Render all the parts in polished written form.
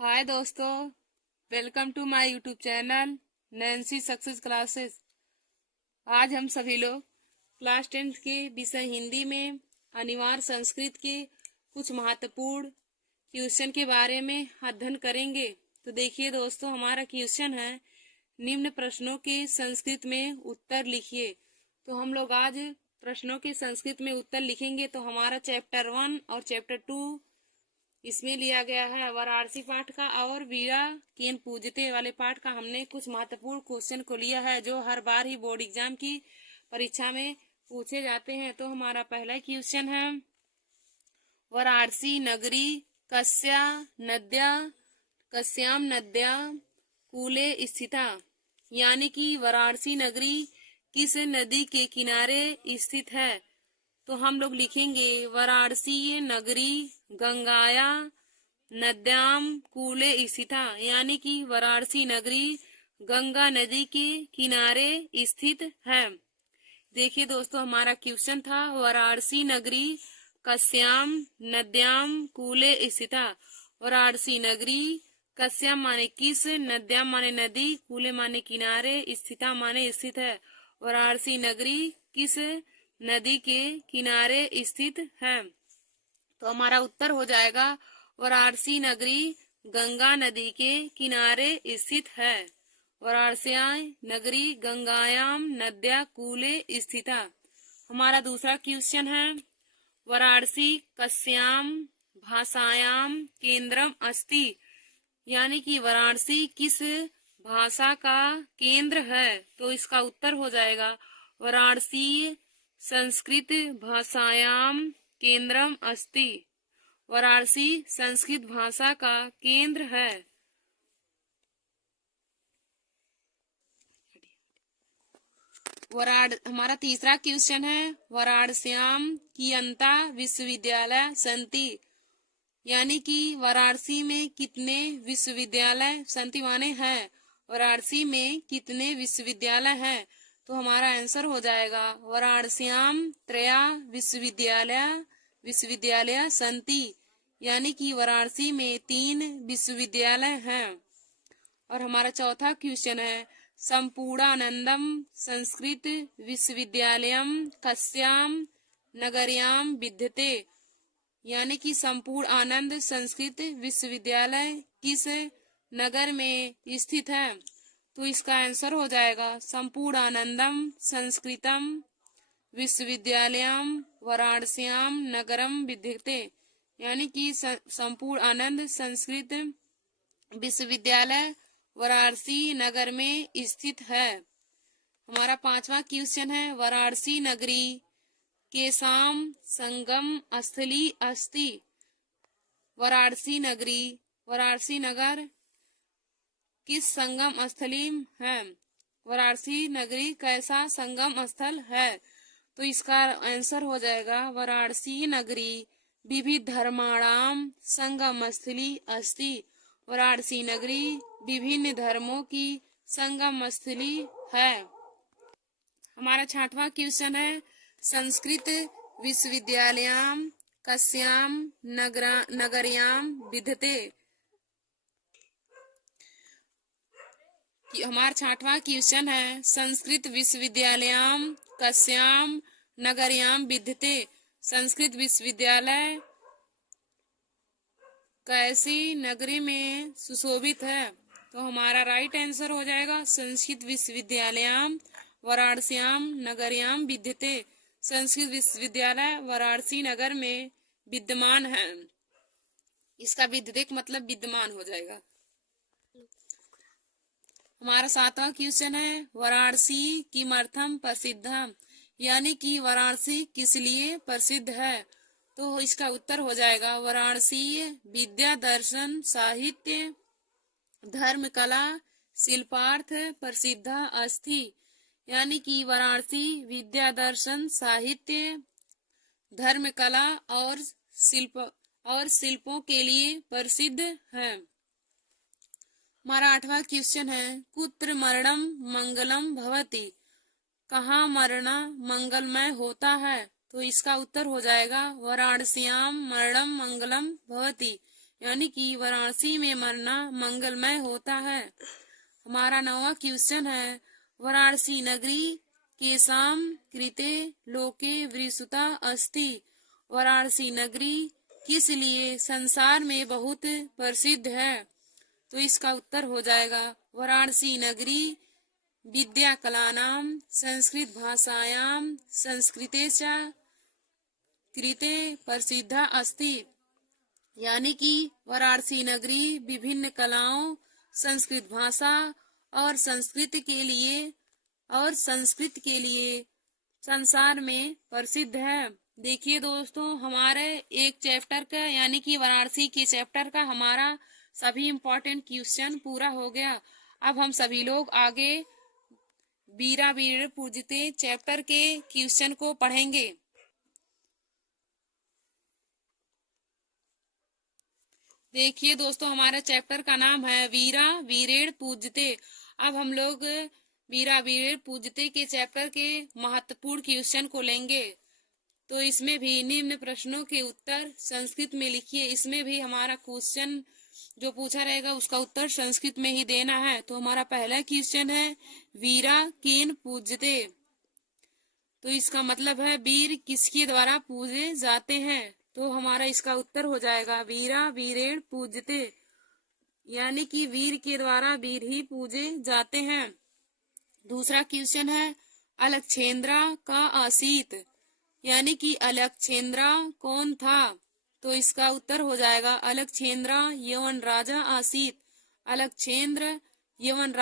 हाय दोस्तों, welcome to my YouTube channel Nancy success classes. आज हम सभी लोग क्लास 10th के विषय हिंदी में अनिवार्य संस्कृत के कुछ महत्वपूर्ण क्वेश्चन के बारे में अध्ययन करेंगे। तो देखिए दोस्तों, हमारा क्वेश्चन है निम्न प्रश्नों के संस्कृत में उत्तर लिखिए। तो हम लोग आज प्रश्नों के संस्कृत में उत्तर लिखेंगे। तो हमारा चैप्टर 1 और चैप्टर 2 इसमें लिया गया है वाराणसी पाठ का और वीरा किन पूजते वाले पाठ का। हमने कुछ महत्वपूर्ण क्वेश्चन को लिया है जो हर बार ही बोर्ड एग्जाम की परीक्षा में पूछे जाते हैं। तो हमारा पहला क्वेश्चन है वाराणसी नगरी कस्याम नद्या कूले स्थिता, यानी कि वाराणसी नगरी किस नदी के किनारे स्थित है। तो हम लोग लिखेंगे वाराणसी नगरी गंगाया नद्याम कूले स्थिता, यानी कि वाराणसी नगरी गंगा नदी के किनारे स्थित है। देखिए दोस्तों, हमारा क्वेश्चन था वाराणसी नगरी कस्याम नद्याम कूले स्थिता। वाराणसी नगरी कस्याम माने किस, नद्याम माने नदी, कूले माने किनारे, स्थिता माने स्थित है। वाराणसी नगरी किस नदी के किनारे स्थित है। तो हमारा उत्तर हो जाएगा वाराणसी नगरी गंगा नदी के किनारे स्थित है। वाराणसी नगरी गंगायाम नद्या कूले स्थिता। हमारा दूसरा क्वेश्चन है वाराणसी कस्याम भाषायाम केंद्रम अस्ति, यानी कि वाराणसी किस भाषा का केंद्र है। तो इसका उत्तर हो जाएगा वाराणसी संस्कृत भाषायाम केंद्रम अस्ति। वाराणसी संस्कृत भाषा का केंद्र है। हमारा तीसरा क्वेश्चन है वाराणस्याम कियंता विश्वविद्यालय संति, यानी कि वाराणसी में कितने विश्वविद्यालय, संति माने हैं, वाराणसी में कितने विश्वविद्यालय हैं। तो हमारा आंसर हो जाएगा वाराणस्याम त्रया विश्वविद्यालय संति, यानी कि वाराणसी में 3 विश्वविद्यालय हैं। और हमारा चौथा क्वेश्चन है संपूर्णानंदम संस्कृत विश्वविद्यालयम कस्याम नगर्याम विद्यते, यानी कि संपूर्ण आनंद संस्कृत विश्वविद्यालय किस नगर में स्थित है। तो इसका आंसर हो जाएगा संपूर्ण आनंदम संस्कृतम विश्वविद्यालयम वाराणस्याम नगरम विद्यते, यानी कि संपूर्ण आनंद संस्कृत विश्वविद्यालय वाराणसी नगर में स्थित है। हमारा पांचवा क्वेश्चन है वाराणसी नगरी केसाम संगम स्थली अस्ति। वाराणसी नगर किस संगम स्थली है। वाराणसी नगरी कैसा संगम स्थल है। तो इसका आंसर हो जाएगा वाराणसी नगरी विविध धर्माणाम संगम स्थली अस्ति। वाराणसी नगरी विभिन्न धर्मों की संगम स्थली है। हमारा छठवां क्वेश्चन है संस्कृत विश्वविद्यालयाम कस्याम नगर्याम विद्यते। हमारा छठवां क्वेश्चन है संस्कृत विश्वविद्यालयाम कस्याम नगर्याम विद्यते। संस्कृत विश्वविद्यालय कैसी नगरी में सुशोभित है। तो हमारा राइट आंसर हो जाएगा संस्कृत विश्वविद्यालयाम वाराणस्याम नगर्याम विद्यते। संस्कृत विश्वविद्यालय वाराणसी नगर में विद्यमान है। इसका विद्यते मतलब विद्यमान हो जाएगा। हमारा सातवां क्वेश्चन है वाराणसी किमर्थम प्रसिद्धम, यानी कि वाराणसी किस लिए प्रसिद्ध है। तो इसका उत्तर हो जाएगा वाराणसी विद्या दर्शन साहित्य धर्म कला शिल्पार्थ प्रसिद्ध अस्ति, यानी कि वाराणसी विद्या दर्शन साहित्य धर्म कला और शिल्पों के लिए प्रसिद्ध है। हमारा आठवां क्वेश्चन है कुत्र मरणम मंगलम भवति, कहाँ मरना मंगलमय होता है। तो इसका उत्तर हो जाएगा वाराणस्याम मरणम मंगलम भवति, यानी कि वाराणसी में मरना मंगलमय होता है। हमारा 9वां क्वेश्चन है, वाराणसी नगरी केषां कृते लोके वृषुता अस्ति। वाराणसी नगरी किस लिए संसार में बहुत प्रसिद्ध है। तो इसका उत्तर हो जाएगा वाराणसी नगरी विद्या कलानां संस्कृत भाषायां संस्कृते च कृते प्रसिद्धा अस्ति। यानी कि वाराणसी नगरी विभिन्न कलाओं, संस्कृत भाषा और संस्कृत के लिए संसार में प्रसिद्ध है। देखिए दोस्तों, हमारे एक चैप्टर का यानी कि वाराणसी के चैप्टर का हमारा सभी इम्पोर्टेंट क्वेश्चन पूरा हो गया। अब हम सभी लोग आगे वीरा वीर पूजते चैप्टर के क्वेश्चन को पढ़ेंगे। देखिए दोस्तों, हमारे चैप्टर का नाम है वीरा वीरेण पूजते। अब हम लोग वीरा वीरेण पूजते के चैप्टर के महत्वपूर्ण क्वेश्चन को लेंगे। तो इसमें भी निम्न प्रश्नों के उत्तर संस्कृत में लिखिए। इसमें भी हमारा क्वेश्चन जो पूछा रहेगा उसका उत्तर संस्कृत में ही देना है। तो हमारा पहला क्वेश्चन है, वीरा केन पूजते। तो इसका मतलब है वीर किसके द्वारा पूजे जाते हैं। तो हमारा इसका उत्तर हो जाएगा वीरा वीरेण पूजते, यानी कि वीर के द्वारा वीर ही पूजे जाते हैं। दूसरा क्वेश्चन है, अलक्षेंद्रा का आसीत, यानी कि अलक्षेंद्रा कौन था। तो इसका उत्तर हो जाएगा अलक्षेंद्रा यवन राजा आसीत। अलक्षेंद्र यवन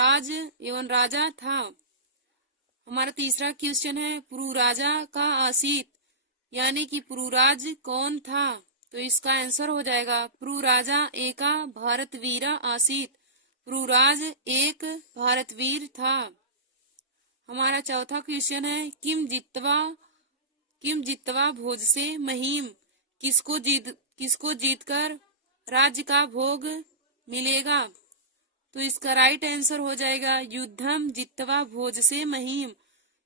राजा था। हमारा तीसरा क्वेश्चन है, पुरुराजा का आसीत, यानी कि पुरुराज कौन था। तो इसका आंसर हो जाएगा पुरुराजा एका भारतवीरा आसीत। पुरुराज एक भारतवीर था। हमारा चौथा क्वेश्चन है, किम जित्वा भोज से महीम, किसको जीतकर राज्य का भोग मिलेगा। तो इसका राइट आंसर हो जाएगा युद्धम जित्वा भोज से महीम,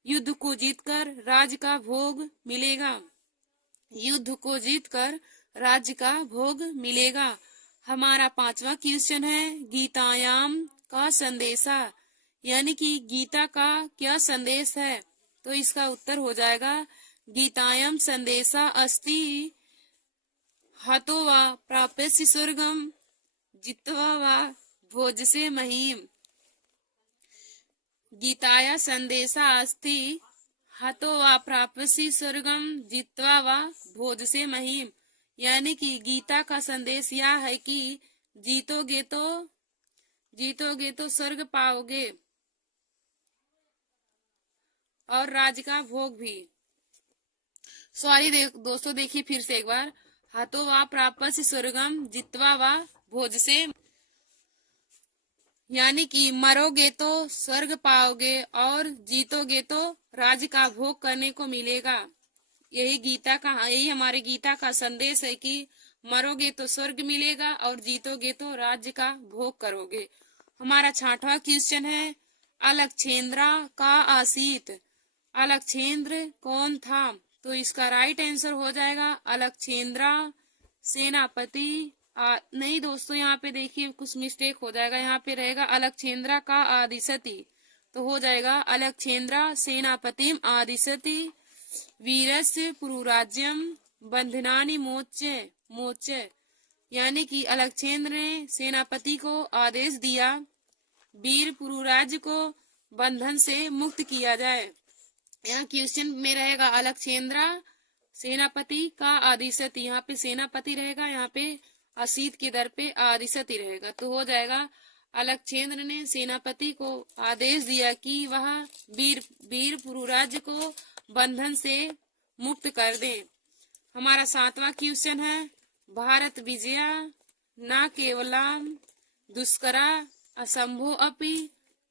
युद्ध को जीतकर राज्य का भोग मिलेगा। युद्ध को जीतकर राज्य का भोग मिलेगा। हमारा पांचवा क्वेश्चन है, गीतायाम का संदेशा, यानी कि गीता का क्या संदेश है। तो इसका उत्तर हो जाएगा गीतायाम संदेशा अस्ति हतो वा प्राप्यसि स्वर्गम जित्वा वा भोज से महीम। गीताया संदेशा अस्ति हतो वा प्राप्यसि स्वर्गम जित्वा वा भोज से महीम, यानी कि गीता का संदेश यह है कि जीतोगे तो स्वर्ग पाओगे और राज्य का भोग भी। दोस्तों देखिए फिर से एक बार, हतो वा प्राप्यसि स्वर्गम जित्वा वा भोज से, यानी कि मरोगे तो स्वर्ग पाओगे और जीतोगे तो राज्य का भोग करने को मिलेगा। यही हमारे गीता का संदेश है कि मरोगे तो स्वर्ग मिलेगा और जीतोगे तो राज्य का भोग करोगे। हमारा छठवां क्वेश्चन है, अलक्षेंद्रा का आसीत, अलक्षेंद्र कौन था। तो इसका राइट आंसर हो जाएगा अलक्षेंद्रा सेनापति नहीं दोस्तों, यहाँ पे देखिए कुछ मिस्टेक हो जाएगा, यहाँ पे रहेगा अलक्षेंद्रा का आदिशति। तो हो जाएगा अलक्षेंद्रा सेनापतिम आदिशति वीरस्य पुरुराज्यम बंधनानि मोच्य, यानी कि अलक्षेंद्र ने सेनापति को आदेश दिया वीर पुरुराज्य को बंधन से मुक्त किया जाए। यहाँ क्वेश्चन में रहेगा अलक्षेंद्रा सेनापति का आदिशति, यहाँ पे सेनापति रहेगा, यहाँ पे असीत के दर पे आदिशति रहेगा। तो हो जाएगा अलक्षेंद्र ने सेनापति को आदेश दिया कि वह वीर पुरुराज्य को बंधन से मुक्त कर दे। हमारा सातवां क्वेश्चन है, भारत विजया न केवलम दुष्करा असंभो अपि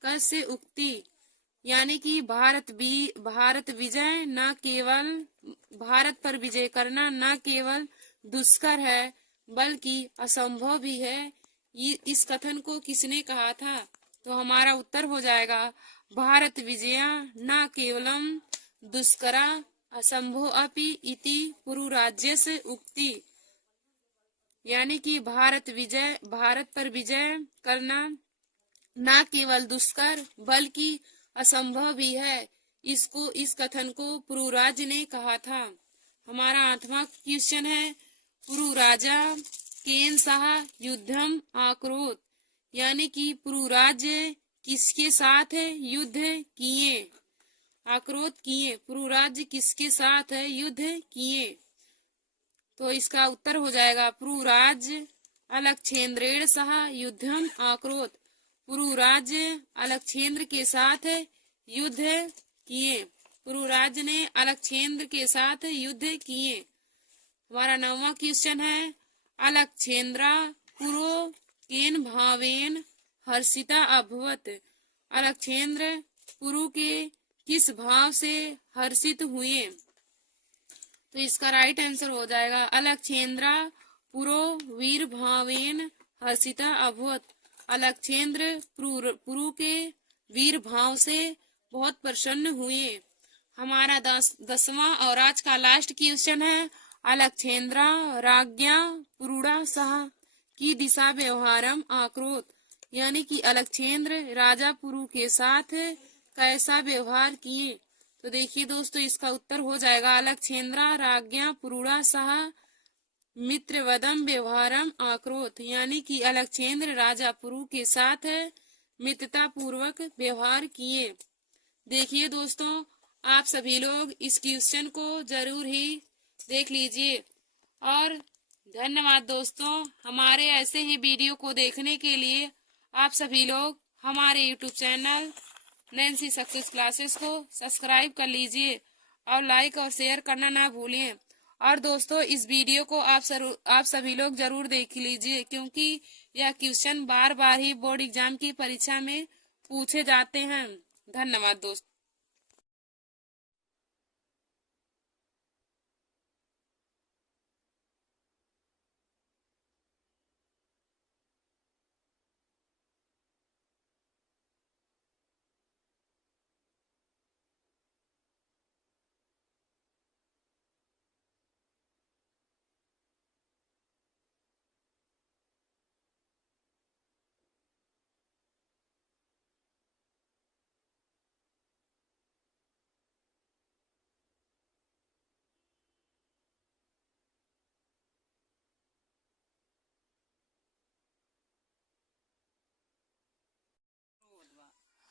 कस्य उक्ति, यानी कि भारत विजय न केवल भारत पर विजय करना न केवल दुष्कर है बल्कि असंभव भी है। इस कथन को किसने कहा था। तो हमारा उत्तर हो जाएगा भारत विजया न केवलम दुष्करा असंभो अपि इति पुरुराज्यस्य उक्ति, यानी कि भारत पर विजय करना न केवल दुष्कर बल्कि असंभव भी है। इस कथन को पुरुराज ने कहा था। हमारा 8वां क्वेश्चन है, पुरुराजा केन सह युद्धम आक्रोत, यानी कि पुरुराज किसके साथ युद्ध किए, आक्रोत किए। पुरुराज किसके साथ युद्ध किए? तो इसका उत्तर हो जाएगा पुरुराज अलक्षेंद्रेण सह युद्धम आक्रोत। पुरुराज अलक्षेंद्र के साथ युद्ध किए। पुरुराज ने अलक्षेंद्र के साथ युद्ध किए। हमारा 9वां क्वेश्चन है, अलक्षेंद्रा पुरो केन भावेन हर्षिता अभवत। अलक्षेंद्र पुरु के किस भाव से हर्षित हुए? तो इसका राइट आंसर हो जाएगा अलक्षेंद्रा पुरो वीर भावेन हर्षिता अभवत। अलक्षेंद्र पुरु के वीर भाव से बहुत प्रसन्न हुए। हमारा 10वां और आज का लास्ट क्वेश्चन है, अलक्षेंद्रा राज्ञा पुरुड़ा सह की दिशा व्यवहारम आक्रोत, यानी कि अलक्षेंद्र राजा पुरु के साथ कैसा व्यवहार किए? तो देखिए दोस्तों, इसका उत्तर हो जाएगा अलक्षेंद्रा राज्ञा पुरुड़ा सह मित्रवदम व्यवहारम आक्रोत, यानी कि अलक्षेंद्र राजा पुरु के साथ मित्रता पूर्वक व्यवहार किए। देखिए दोस्तों, आप सभी लोग इस क्वेश्चन को जरूर ही देख लीजिए। और धन्यवाद दोस्तों, हमारे ऐसे ही वीडियो को देखने के लिए आप सभी लोग हमारे YouTube channel Nancy success classes को सब्सक्राइब कर लीजिए और लाइक और शेयर करना ना भूलिए। और दोस्तों, इस वीडियो को आप सभी लोग जरूर देख लीजिए, क्योंकि यह क्वेश्चन बार बार ही बोर्ड एग्जाम की परीक्षा में पूछे जाते हैं। धन्यवाद दोस्तों।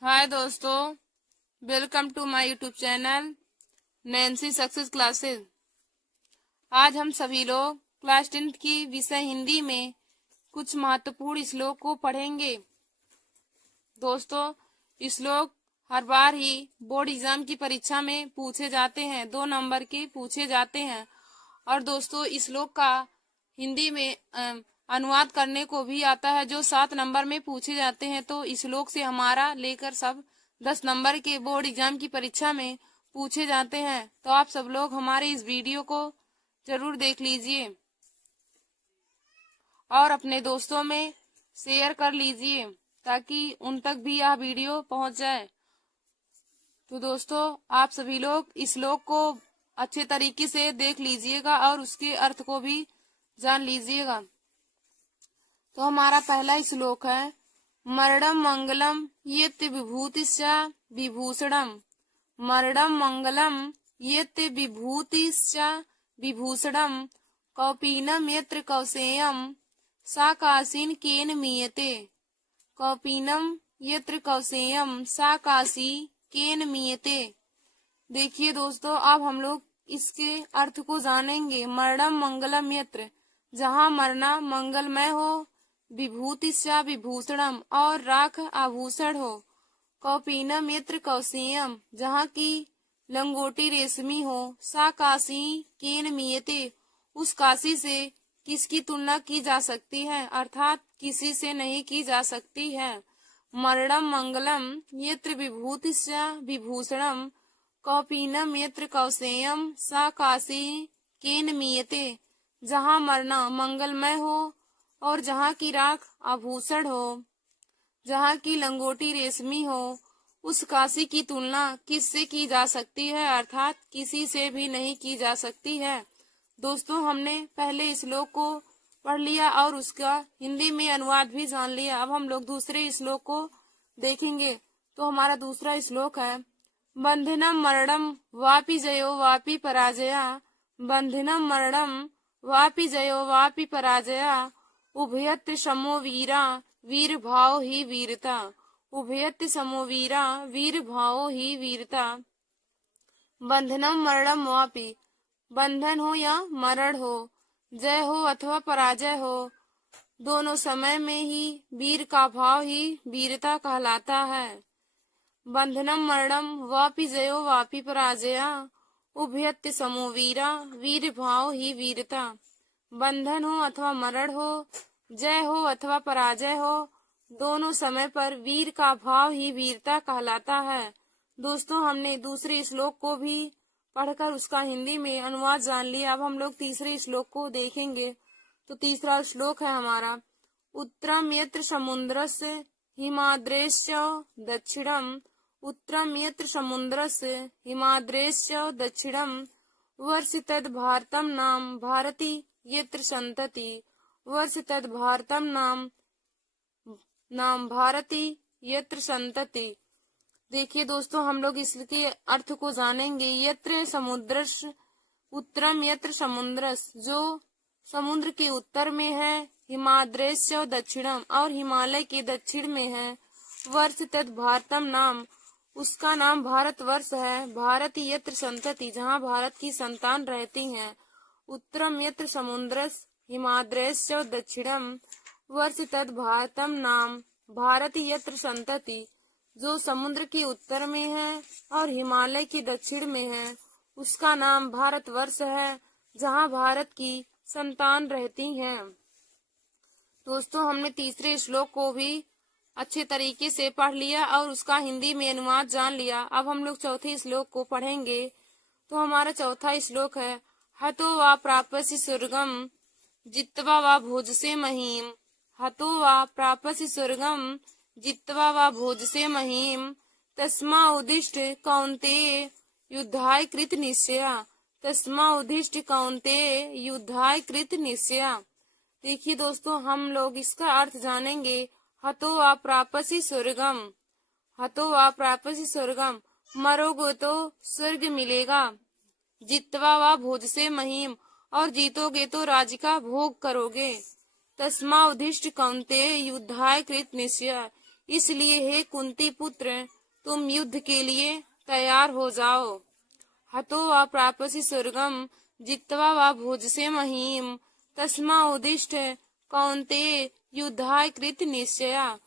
हाय दोस्तों, welcome to my YouTube channel Nancy success classes. आज हम सभी लोग क्लास 10 की विषय हिंदी में कुछ महत्वपूर्ण श्लोक को पढ़ेंगे। दोस्तों, श्लोक हर बार ही बोर्ड एग्जाम की परीक्षा में पूछे जाते हैं, 2 नंबर के पूछे जाते हैं। और दोस्तों, श्लोक का हिंदी में अनुवाद करने को भी आता है, जो 7 नंबर में पूछे जाते हैं। तो श्लोक से हमारा लेकर सब 10 नंबर के बोर्ड एग्जाम की परीक्षा में पूछे जाते हैं। तो आप सब लोग हमारे इस वीडियो को जरूर देख लीजिए और अपने दोस्तों में शेयर कर लीजिए, ताकि उन तक भी यह वीडियो पहुंच जाए। तो दोस्तों, आप सभी लोग इस श्लोक को अच्छे तरीके से देख लीजिएगा और उसके अर्थ को भी जान लीजिएगा। तो हमारा पहला श्लोक है, मरणम मंगलम यत् विभूतिश्च विभूषणम। मरणम मंगलम यत् विभूतिश्च विभूषणम कौपीनम यत्र कौशेयम सा काशीन केन मीयते। कौपीनम यत्र कौशेयम सा काशी केन मीयते। देखिए दोस्तों, अब हम लोग इसके अर्थ को जानेंगे। मरणम मंगलम यत्र, जहाँ मरना मंगलमय हो, विभूतिश्च विभूषणम, और राख आभूषण हो। कौपीनम यत्र कौशेयम, जहाँ की लंगोटी रेशमी हो। सा काशी केन मीयते, उस काशी से किसकी तुलना की जा सकती है, अर्थात किसी से नहीं की जा सकती है। मरणम मंगलम यत्र विभूतिश्च विभूषणम कौपीनम यत्र कौशेयम सा काशी केन मीयते। जहाँ मरना मंगलमय हो और जहाँ की राख आभूषण हो, जहाँ की लंगोटी रेशमी हो, उस काशी की तुलना किससे की जा सकती है, अर्थात किसी से भी नहीं की जा सकती है। दोस्तों, हमने पहले श्लोक को पढ़ लिया और उसका हिंदी में अनुवाद भी जान लिया। अब हम लोग दूसरे श्लोक को देखेंगे। तो हमारा दूसरा श्लोक है बंधनम मरणम वापि जयो वापि पराजया। बंधनम मरणम वापि जयो वापि पराजया। उभयत्र समो वीरा वीर भाव ही वीरता। उभयत्र समो वीरा वीर भाव ही वीरता। बंधनम मरणम वापि, बंधन हो या मरण हो, जय हो अथवा पराजय हो, दोनों समय में ही वीर का भाव ही वीरता कहलाता है। बंधनम मरणम वापि जयो वापि पराजया। उभयत्र समो वीरा वीर भाव ही वीरता। बंधन हो अथवा मरण हो, जय हो अथवा पराजय हो, दोनों समय पर वीर का भाव ही वीरता कहलाता है। दोस्तों, हमने दूसरे श्लोक को भी पढ़कर उसका हिंदी में अनुवाद जान लिया। अब हम लोग तीसरे श्लोक को देखेंगे। तो तीसरा श्लोक है हमारा उत्तरम यत्र समुद्रस्य हिमाद्रेश्च दक्षिणम। उत्तरम यत्र समुद्रस्य हिमाद्रेश्च दक्षिणम। वर्ष तद भारतम नाम भारती यत्र संतति। वर्ष तद भारतम नाम भारती यत्र संतति। देखिए दोस्तों, हम लोग इसके अर्थ को जानेंगे। यत्र समुद्र, उत्तरम यत्र समुद्र, जो समुद्र के उत्तर में है, हिमाद्रेश दक्षिणम, और हिमालय के दक्षिण में है। वर्ष तद भारतम नाम, उसका नाम भारतवर्ष है। भारत यत्र संतति, जहाँ भारत की संतान रहती हैं। उत्तरम यत्र समुद्र हिमाद्रेश दक्षिणम। वर्ष तद भारतम नाम भारत यत्र संतति, जो समुद्र के उत्तर में है और हिमालय के दक्षिण में है, उसका नाम भारतवर्ष है, जहाँ भारत की संतान रहती हैं। दोस्तों, हमने तीसरे श्लोक को भी अच्छे तरीके से पढ़ लिया और उसका हिंदी में अनुवाद जान लिया। अब हम लोग चौथे श्लोक को पढ़ेंगे। तो हमारा चौथा श्लोक है हतो वा प्रापसि स्वर्गम जित्वा वा भोजसे महीम। हतो वा प्रापसि स्वर्गम जित्वा वा भोजसे महीम। तस्मा उदिष्ट कौन्तेय युद्धाय कृत निश्चया। तस्मा उदिष्ट कौन्तेय युद्धाय कृत निश्चया। देखिए दोस्तों, हम लोग इसका अर्थ जानेंगे। हतो वा प्रापसि स्वर्गम। हतो वा प्रापसि स्वर्गम, मरोगे तो स्वर्ग मिलेगा। जित्वा वा भोजसे महीम, और जीतोगे तो राज्य का भोग करोगे। तस्मा उदिष्ट कौन्तेय युद्धाय कृत निश्चय, इसलिए हे कुंती पुत्र, तुम युद्ध के लिए तैयार हो जाओ। हतो वा प्रापसि स्वर्गम जित्वा वा भोजसे महीम। तस्मा उदिष्ट कौन्तेय युद्धाय कृत निश्चया।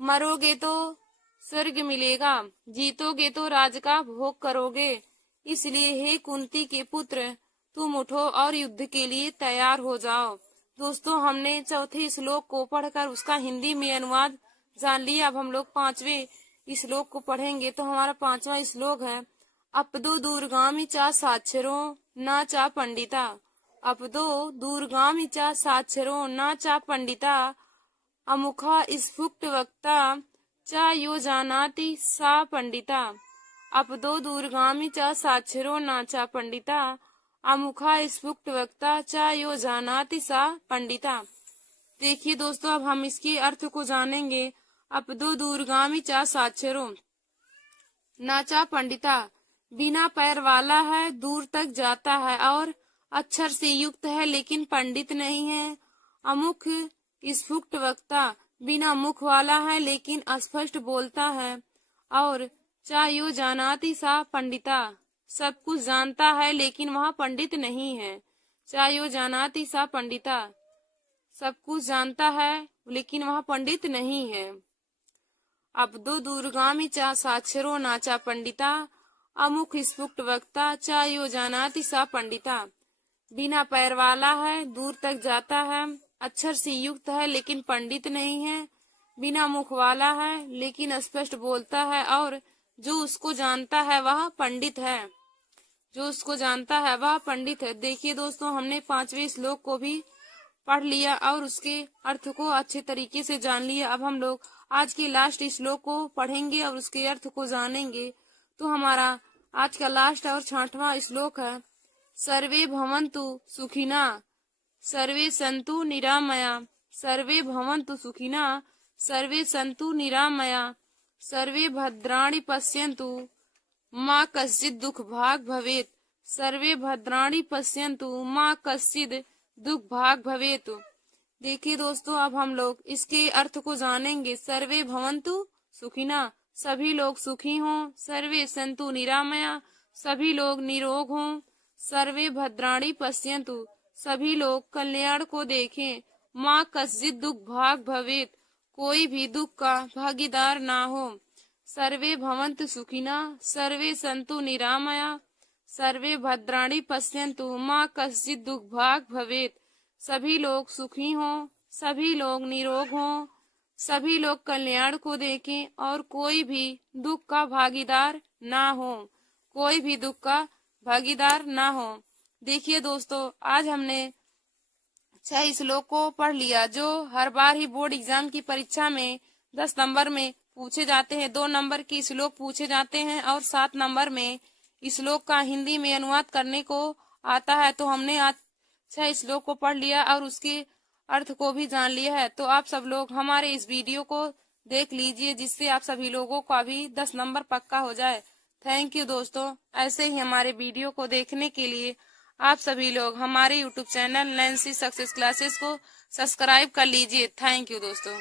मरोगे तो स्वर्ग मिलेगा, जीतोगे तो राज का भोग करोगे। इसलिए हे कुंती के पुत्र, तुम उठो और युद्ध के लिए तैयार हो जाओ। दोस्तों, हमने चौथे श्लोक को पढ़कर उसका हिंदी में अनुवाद जान लिया। अब हम लोग पांचवें श्लोक को पढ़ेंगे। तो हमारा पांचवा श्लोक है अपदो दूरगामी चा साक्षरो न चा पंडिता। अपदो दूरगामी चा साक्षरो न चा पंडिता। अमुखा स्फुट वक्ता चा यो जानाति सा पंडिता। अपदो दूरगामी चा साक्षरो न चा पंडिता। अमुखा स्फुट वक्ता चा यो जानाति सा पंडिता। देखिए दोस्तों, अब हम इसके अर्थ को जानेंगे। अपदो दूरगामी चा साक्षरो न चा पंडिता, बिना पैर वाला है, दूर तक जाता है और अक्षर से युक्त है लेकिन पंडित नहीं है। अमुख स्फुट वक्ता, बिना मुख वाला है लेकिन स्पष्ट बोलता है। और चा यो जानाति सा पंडिता, सब कुछ जानता है लेकिन वह पंडित नहीं है। चा यो जानाति सा पंडिता, सब कुछ जानता है लेकिन वह पंडित नहीं है। अपदो दूरगामी चा साक्षरो नाचा पंडिता। अमुख स्फुट वक्ता चा यो जानाति सा पंडिता, बिना पैर वाला है, दूर तक जाता है, अक्षर से युक्त है लेकिन पंडित नहीं है। बिना मुख वाला है लेकिन स्पष्ट बोलता है, और जो उसको जानता है वह पंडित है। जो उसको जानता है वह पंडित है। देखिए दोस्तों, हमने पांचवें श्लोक को भी पढ़ लिया और उसके अर्थ को अच्छे तरीके से जान लिया। अब हम लोग आज के लास्ट श्लोक को पढ़ेंगे और उसके अर्थ को जानेंगे। तो हमारा आज का लास्ट और 6वां श्लोक है सर्वे भवन्तु सुखिना। सर्वे सन्तु निरामया, सर्वे भवन्तु सुखिना, सर्वे सन्तु निरामया, सर्वे भद्राणि पश्यन्तु, मा कश्चित् दुःख भाग् भवेत्, सर्वे भद्राणि पश्यन्तु, मा कश्चित् दुःख भाग् भवेत्। देखिए दोस्तों, अब हम लोग इसके अर्थ को जानेंगे। सर्वे भवन्तु सुखिना, सभी लोग सुखी हों। सर्वे सन्तु निरामया, सभी लोग निरोग हों। सर्वे भद्राणि पश्यन्तु, सभी लोग कल्याण को देखें। माँ कश्चित् दुःख भाग् भवेत्, कोई भी दुख का भागीदार ना हो। सर्वे भवन्तु सुखिना, सर्वे सन्तु निरामया, सर्वे भद्राणि पश्यन्तु, माँ कश्चित् दुःख भाग् भवेत्। सभी लोग सुखी हों, सभी लोग निरोग हों, सभी लोग कल्याण को देखें और कोई भी दुख का भागीदार ना हो, कोई भी दुख का भागीदार ना हो। देखिए दोस्तों, आज हमने 6 श्लोक को पढ़ लिया, जो हर बार ही बोर्ड एग्जाम की परीक्षा में 10 नंबर में पूछे जाते हैं। 2 नंबर के श्लोक पूछे जाते हैं और 7 नंबर में श्लोक का हिंदी में अनुवाद करने को आता है। तो हमने आज 6 श्लोक को पढ़ लिया और उसके अर्थ को भी जान लिया है। तो आप सब लोग हमारे इस वीडियो को देख लीजिए, जिससे आप सभी लोगों का भी 10 नंबर पक्का हो जाए। थैंक यू दोस्तों। ऐसे ही हमारे वीडियो को देखने के लिए आप सभी लोग हमारे YouTube channel Nancy success classes को सब्सक्राइब कर लीजिए। थैंक यू दोस्तों।